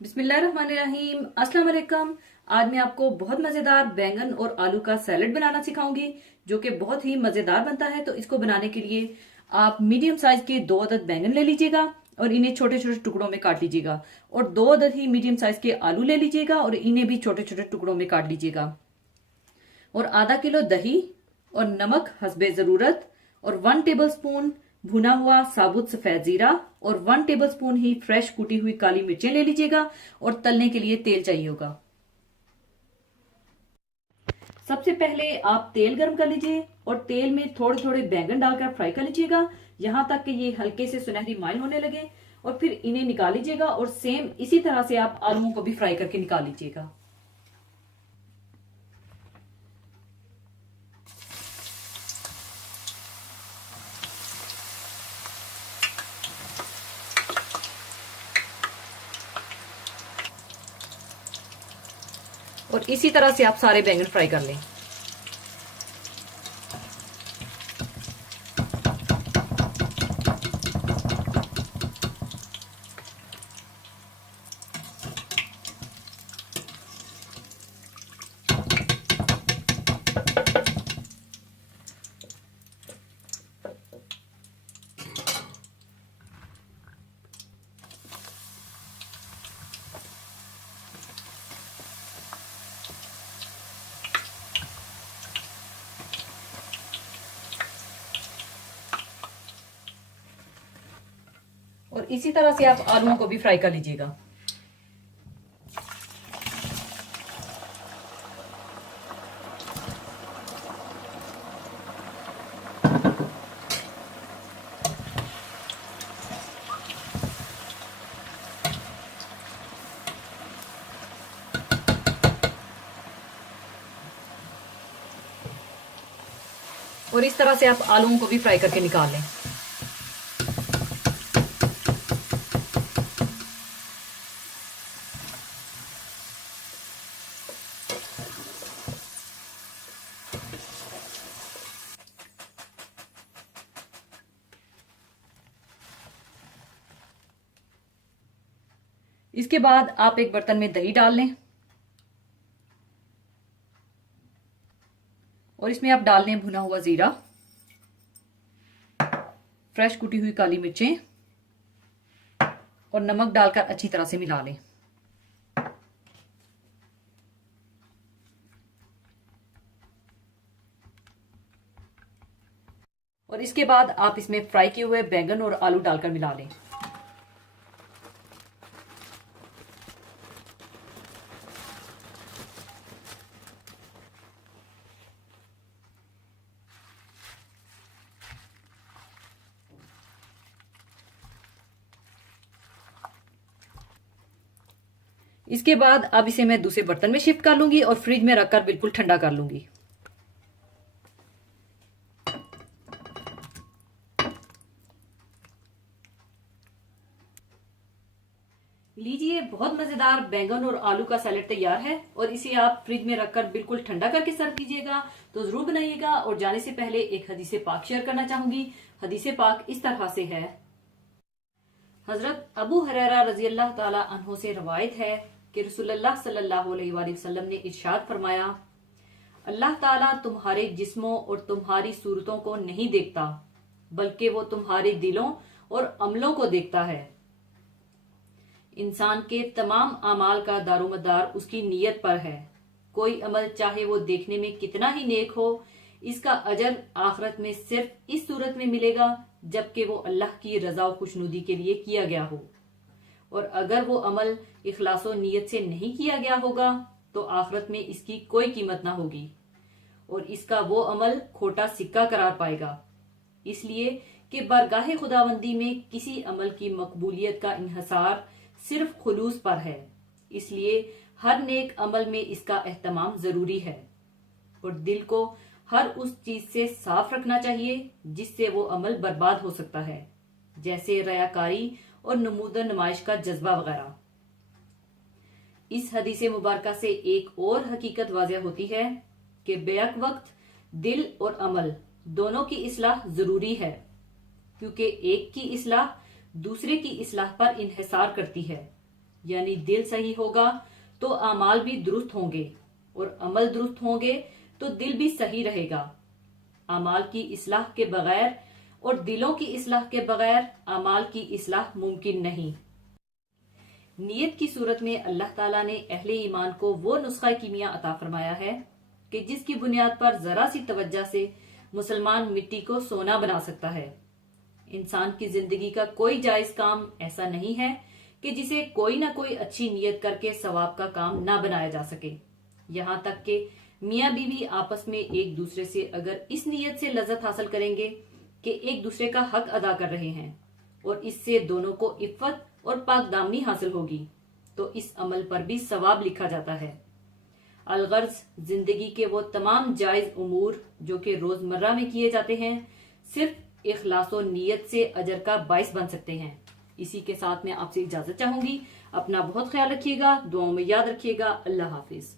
बिस्मिल्लाहिर्रहमानिर्रहीम। अस्सलाम वालेकुम। आज मैं आपको बहुत मजेदार बैंगन और आलू का सैलेड बनाना सिखाऊंगी जो कि बहुत ही मजेदार बनता है। तो इसको बनाने के लिए आप मीडियम साइज के 2 अदद बैंगन ले लीजिएगा और इन्हें छोटे छोटे टुकड़ों में काट लीजिएगा। और 2 अदद ही मीडियम साइज के आलू ले लीजिएगा और इन्हें भी छोटे छोटे टुकड़ों में काट लीजिएगा। और आधा किलो दही और नमक हस्बे जरूरत और 1 टेबल स्पून भुना हुआ साबुत सफेद जीरा और 1 टेबल स्पून ही फ्रेश कुटी हुई काली मिर्चें ले लीजिएगा। और तलने के लिए तेल चाहिए होगा। सबसे पहले आप तेल गर्म कर लीजिए और तेल में थोड़े थोड़े बैंगन डालकर फ्राई कर लीजिएगा यहां तक कि ये हल्के से सुनहरी माइल होने लगे। और फिर इन्हें निकाल लीजिएगा और सेम इसी तरह से आप आलूओं को भी फ्राई करके निकाल लीजिएगा। और इसी तरह से आप सारे बैंगन फ्राई कर लें। और इसी तरह से आप आलूओं को भी फ्राई कर लीजिएगा। और इस तरह से आप आलूओं को भी फ्राई करके निकाल लें। इसके बाद आप एक बर्तन में दही डाल लें और इसमें आप डाल लें भुना हुआ जीरा, फ्रेश कुटी हुई काली मिर्चें और नमक डालकर अच्छी तरह से मिला लें। और इसके बाद आप इसमें फ्राई किए हुए बैंगन और आलू डालकर मिला लें। इसके बाद अब इसे मैं दूसरे बर्तन में शिफ्ट कर लूंगी और फ्रिज में रखकर बिल्कुल ठंडा कर लूंगी। लीजिए, बहुत मजेदार बैंगन और आलू का सैलेड तैयार है। और इसे आप फ्रिज में रखकर बिल्कुल ठंडा करके सर्व कीजिएगा। तो जरूर बनाइएगा। और जाने से पहले एक हदीसे पाक शेयर करना चाहूंगी। हदीसे पाक इस तरह से है। हजरत अबू हुरैरा रजी अल्लाह ताला अन्हो से रवायत है कि रसूलुल्लाह सल्लल्लाहु अलैहि वसल्लम ने इरशाद फरमाया, अल्लाह ताला तुम्हारे जिस्मों और तुम्हारी सूरतों को नहीं देखता बल्कि वो तुम्हारे दिलों और अमलों को देखता है। इंसान के तमाम अमाल का दारोमदार उसकी नीयत पर है। कोई अमल चाहे वो देखने में कितना ही नेक हो, इसका अजर आखिरत में सिर्फ इस सूरत में मिलेगा जबकि वो अल्लाह की रजा और खुशनुदी के लिए किया गया हो। और अगर वो अमल इखलासो नीयत से नहीं किया गया होगा तो आखिरत में इसकी कोई कीमत ना होगी और इसका वो अमल खोटा सिक्का करार पाएगा। इसलिए कि बारगाहे खुदाबंदी में किसी अमल की मकबूलियत का इन्हसार सिर्फ खुलूस पर है। इसलिए हर नेक अमल में इसका एहतमाम जरूरी है और दिल को हर उस चीज से साफ रखना चाहिए जिससे वो अमल बर्बाद हो सकता है, जैसे रयाकारी और नमूद नुमाइश का जज्बा वगैरह। इस हदीस मुबारका से एक और हकीकत वाज़ेह होती है कि बेअक वक्त दिल और अमल दोनों की इस्लाह जरूरी है, क्योंकि एक की इस्लाह दूसरे की इस्लाह पर इन्हिसार करती है। यानी दिल सही होगा तो अमाल भी दुरुस्त होंगे, और अमल दुरुस्त होंगे तो दिल भी सही रहेगा। अमाल की इस्लाह के बगैर और दिलों की इस्लाह के बगैर अमाल की इस्लाह मुमकिन नहीं। नियत की सूरत में अल्लाह ताला ने अहले ईमान को वो नुस्खा कीमिया अता फरमाया है कि जिसकी बुनियाद पर जरा सी तवज्जो से मुसलमान मिट्टी को सोना बना सकता है। इंसान की जिंदगी का कोई जायज काम ऐसा नहीं है कि जिसे कोई ना कोई अच्छी नियत करके सवाब का काम ना बनाया जा सके। यहाँ तक कि मियाँ बीवी आपस में एक दूसरे से अगर इस नियत से लज्जत हासिल करेंगे कि एक दूसरे का हक अदा कर रहे हैं और इससे दोनों को इफ्फत और पाकदामनी हासिल होगी, तो इस अमल पर भी सवाब लिखा जाता है। अलगर्ज जिंदगी के वो तमाम जायज उमूर जो कि रोजमर्रा में किए जाते हैं सिर्फ इखलास और नियत से अजर का बाइस बन सकते हैं। इसी के साथ मैं आपसे इजाजत चाहूंगी। अपना बहुत ख्याल रखिएगा, दुआओं में याद रखिएगा। अल्लाह हाफिज।